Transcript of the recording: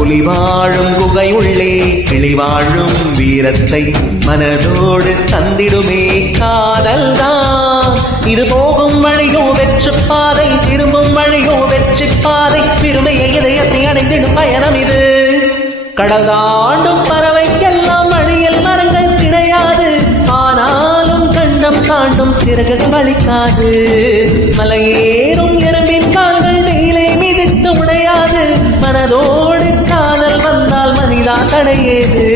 புலி வாழும் குகை உள்ளே கிளி வாழும் வீரத்தை மனதோடு தந்திடுமே காதல்தான். இது போகும் வழியோ வெற்று பாதை, திரும்பும் வழியோ வெற்றி பாதை, பெருமையை இதயத்தை அடைந்திடும் பயணம் இது. கடல் தாண்டும் பறவைக்கெல்லாம் வழியில் மரங்கள் கிடையாது, ஆனாலும் கண்டம் தாண்டும் சிறகு வலிக்காது. மலையேறும் எறும்பின் கால்கள் மேலே மிதித்து உடையாது, மனதோடு காதல் வந்தால் மனிதா தடையேது.